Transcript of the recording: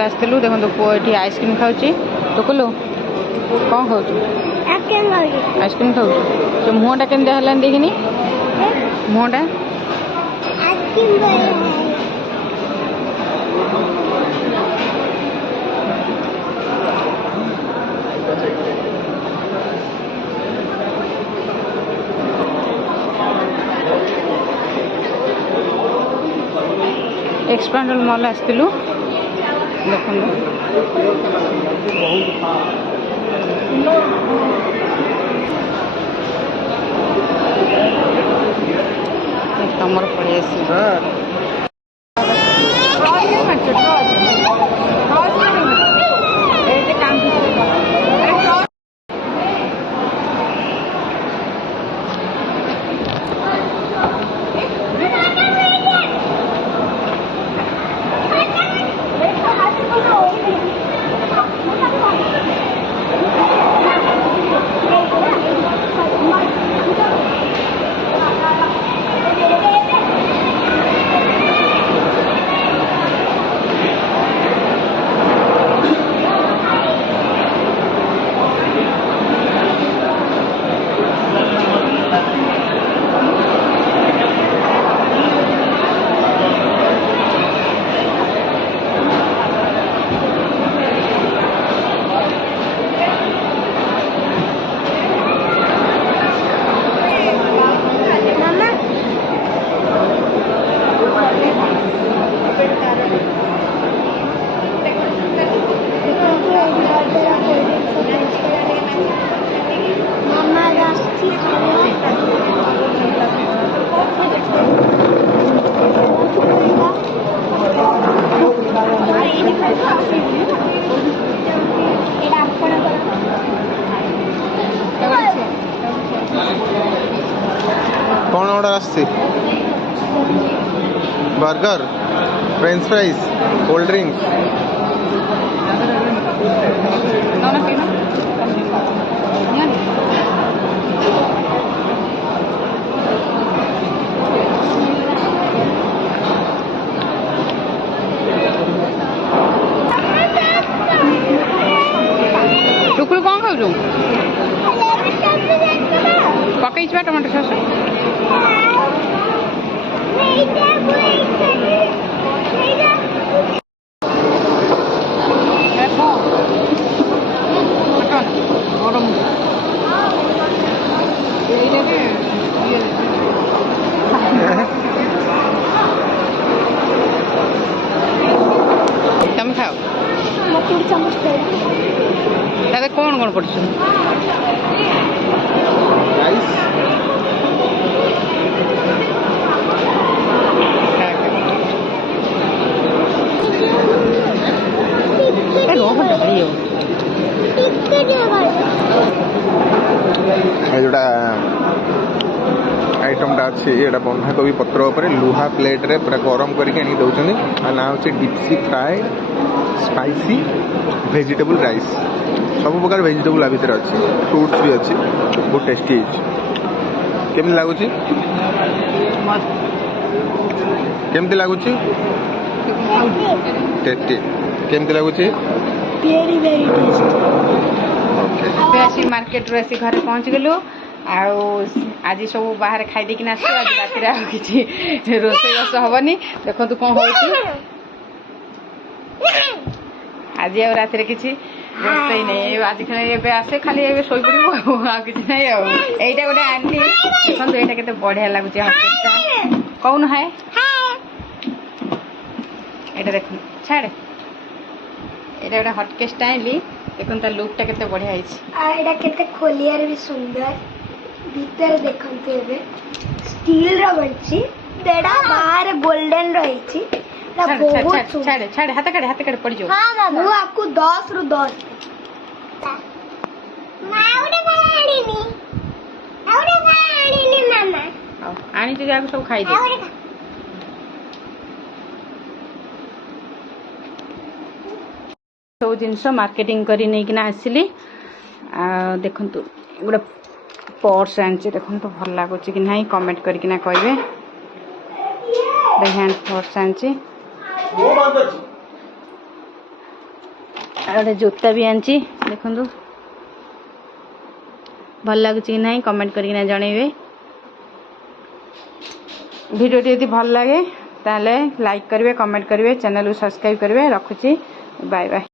आसलु देखो पुओ ये आइसक्रीम खाऊँ टुकुलु कौन खाऊ आइसक्रीम खाऊ तो मुहटा केमती है देखनी मुहटा एक्सपांडल मॉल आसलु देख तमर पड़े कौन ऑर्डर आसছে burger french fries cold drinks टुकुल कौन खाऊ पकई टमाटो सॉस तुम खाओ कौन कौन पड़ जोड़ा आइटमटा अच्छी ये बंधाकोबी पत्र उपर लुहा प्लेट रे पूरा गरम करके दौरान ना हूँ डिप्सी फ्राए स्पाइसी वेजिटेबल राइस सब प्रकार वेजिटेबल आ भर अच्छी फ्रुट्स भी अच्छी बहुत टेस्टी केमती लगुच केमती लगुच टेस्टी केमती लगुच मार्केट रू आसी घरे पहुँच गलु आज सब बाहर खाई देकिन आस आज राति कि रोषेईबास हेनी देखु कौन हो आज आ राति किसी रोषे नहीं आज खाली आसे खाली शोई पड़ू कि ना यहीटा गोटे आनी देखो यहाँ के बढ़िया लगुच कौन है यहाँ देख छाड़ यहाँ गोटे हटकेसटा आनली देखो तार लुकटा केते बढ़िया है केते खोलियार भी सुंदर भीतर देखंते एबे स्टील रो बनची बेडा बाहर गोल्डन रहिची बहुत छाड़ छाड़ हाथ काट पड़ जाओ हां मामा वो आपको 10 रु 10 माउडे आड़ीनी मामा आनी तो जाको सब खाई दे सब जिनस मार्केटिंग करी नहीं किना आसिली देखु गोटे पर्स आनी देखो भल लगुच कि ना कमेंट करके कहे हैंड पर्स आनी गोटे जोता भी आनी देखु भल लगुच कि ना कमेंट करके जनइबे भिडियोटी यदि भल लगे ताले लाइक करेंगे कमेंट करेंगे चैनल को सब्सक्राइब करेंगे रखुची बाय बाय।